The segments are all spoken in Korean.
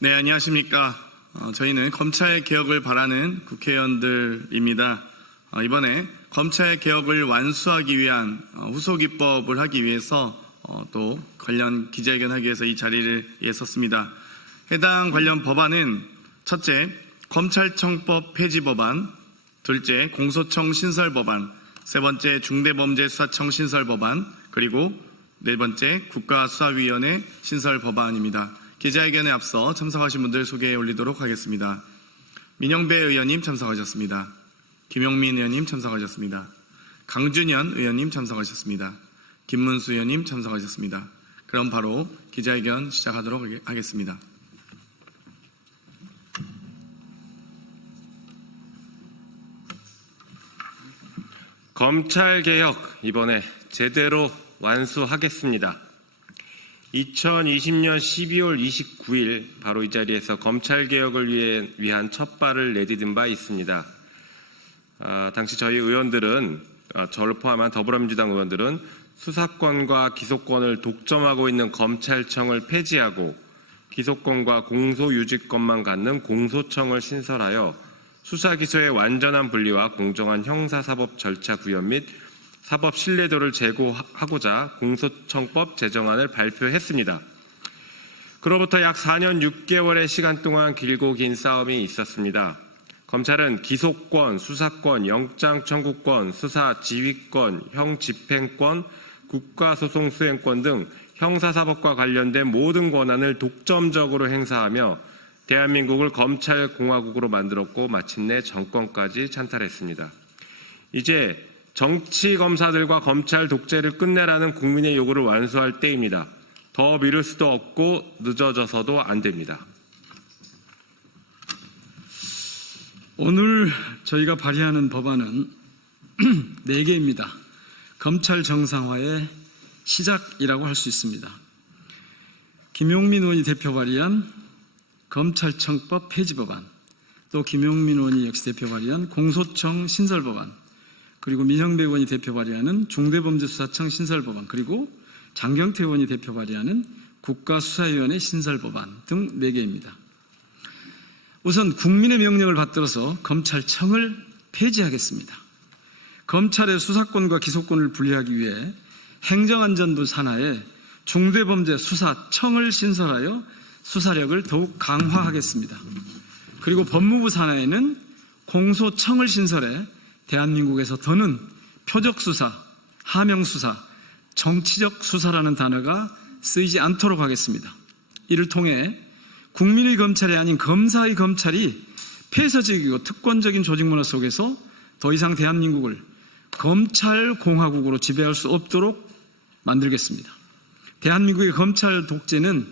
네, 안녕하십니까. 저희는 검찰 개혁을 바라는 국회의원들입니다. 이번에 검찰 개혁을 완수하기 위한 후속 입법을 하기 위해서 또 관련 기자회견 하기 위해서 이 자리를 섰습니다. 해당 관련 법안은 첫째, 검찰청법 폐지 법안, 둘째, 공소청 신설 법안, 세 번째, 중대범죄수사청 신설 법안, 그리고 네 번째, 국가수사위원회 신설 법안입니다. 기자회견에 앞서 참석하신 분들 소개해 올리도록 하겠습니다. 민영배 의원님 참석하셨습니다. 김용민 의원님 참석하셨습니다. 강준현 의원님 참석하셨습니다. 김문수 의원님 참석하셨습니다. 그럼 바로 기자회견 시작하도록 하겠습니다. 검찰개혁 이번에 제대로 완수하겠습니다. 2020년 12월 29일 바로 이 자리에서 검찰개혁을 위한 첫 발을 내디딘 바 있습니다. 당시 저희 의원들은, 저를 포함한 더불어민주당 의원들은 수사권과 기소권을 독점하고 있는 검찰청을 폐지하고 기소권과 공소유지권만 갖는 공소청을 신설하여 수사기소의 완전한 분리와 공정한 형사사법 절차 구현 및 사법 신뢰도를 제고하고자 공소청법 제정안을 발표했습니다. 그로부터 약 4년 6개월의 시간 동안 길고 긴 싸움이 있었습니다. 검찰은 기소권, 수사권, 영장 청구권, 수사 지휘권, 형 집행권, 국가소송 수행권 등 형사사법과 관련된 모든 권한을 독점적으로 행사하며 대한민국을 검찰공화국으로 만들었고 마침내 정권까지 찬탈했습니다. 이제 정치검사들과 검찰 독재를 끝내라는 국민의 요구를 완수할 때입니다. 더 미룰 수도 없고 늦어져서도 안 됩니다. 오늘 저희가 발의하는 법안은 4개입니다. 검찰 정상화의 시작이라고 할 수 있습니다. 김용민 의원이 대표 발의한 검찰청법 폐지 법안, 또 김용민 의원이 역시 대표 발의한 공소청 신설 법안, 그리고 민영배 의원이 대표 발의하는 중대범죄수사청 신설 법안, 그리고 장경태 의원이 대표 발의하는 국가수사위원회 신설 법안 등 4개입니다. 우선 국민의 명령을 받들어서 검찰청을 폐지하겠습니다. 검찰의 수사권과 기소권을 분리하기 위해 행정안전부 산하에 중대범죄수사청을 신설하여 수사력을 더욱 강화하겠습니다. 그리고 법무부 산하에는 공소청을 신설해 대한민국에서 더는 표적수사, 하명수사, 정치적 수사라는 단어가 쓰이지 않도록 하겠습니다. 이를 통해 국민의 검찰이 아닌 검사의 검찰이 폐쇄적이고 특권적인 조직문화 속에서 더 이상 대한민국을 검찰공화국으로 지배할 수 없도록 만들겠습니다. 대한민국의 검찰 독재는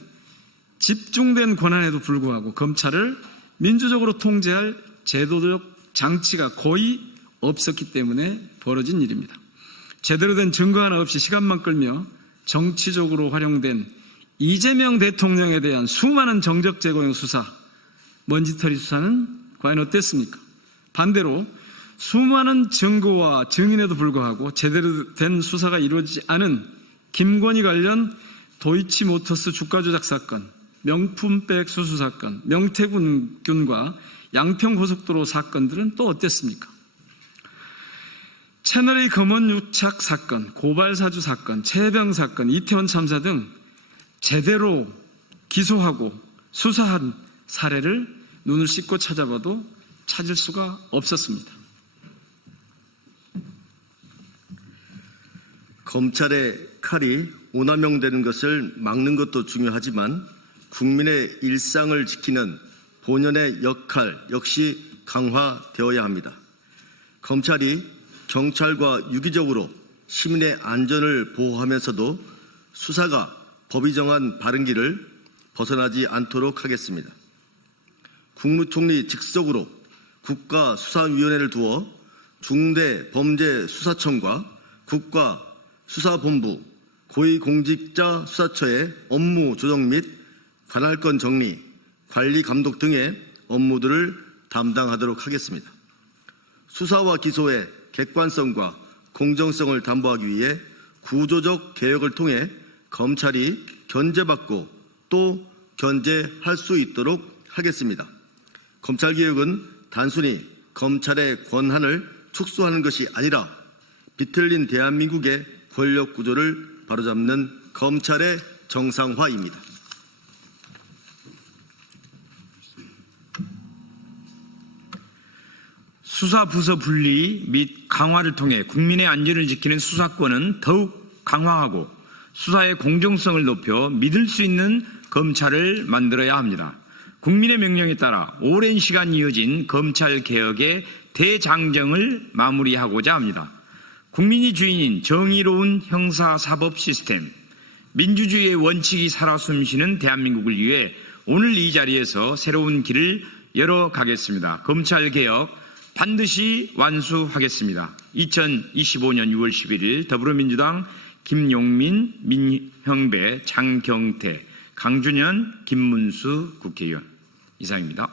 집중된 권한에도 불구하고 검찰을 민주적으로 통제할 제도적 장치가 거의 없었기 때문에 벌어진 일입니다. 제대로 된 증거 하나 없이 시간만 끌며 정치적으로 활용된 이재명 대통령에 대한 수많은 정적 제거용 수사, 먼지털이 수사는 과연 어땠습니까? 반대로 수많은 증거와 증인에도 불구하고 제대로 된 수사가 이루어지지 않은 김건희 관련 도이치모터스 주가 조작 사건, 명품백 수수 사건, 명태균과 양평고속도로 사건들은 또 어땠습니까? 채널A 검언 유착 사건, 고발사주 사건, 최병 사건, 이태원 참사 등 제대로 기소하고 수사한 사례를 눈을 씻고 찾아봐도 찾을 수가 없었습니다. 검찰의 칼이 오남용되는 것을 막는 것도 중요하지만 국민의 일상을 지키는 본연의 역할 역시 강화되어야 합니다. 검찰이 경찰과 유기적으로 시민의 안전을 보호하면서도 수사가 법이 정한 바른 길을 벗어나지 않도록 하겠습니다. 국무총리 직속으로 국가수사위원회를 두어 중대범죄수사청과 국가수사본부, 고위공직자 수사처의 업무 조정 및 관할권 정리, 관리 감독 등의 업무들을 담당하도록 하겠습니다. 수사와 기소의 객관성과 공정성을 담보하기 위해 구조적 개혁을 통해 검찰이 견제받고 또 견제할 수 있도록 하겠습니다. 검찰개혁은 단순히 검찰의 권한을 축소하는 것이 아니라 비틀린 대한민국의 권력 구조를 바로잡는 검찰의 정상화입니다. 수사부서 분리 및 강화를 통해 국민의 안전을 지키는 수사권은 더욱 강화하고 수사의 공정성을 높여 믿을 수 있는 검찰을 만들어야 합니다. 국민의 명령에 따라 오랜 시간 이어진 검찰개혁의 대장정을 마무리하고자 합니다. 국민이 주인인 정의로운 형사사법 시스템, 민주주의의 원칙이 살아 숨쉬는 대한민국을 위해 오늘 이 자리에서 새로운 길을 열어가겠습니다. 검찰개혁 반드시 완수하겠습니다. 2025년 6월 11일 더불어민주당 김용민, 민형배, 장경태, 강준현, 김문수 국회의원 이상입니다.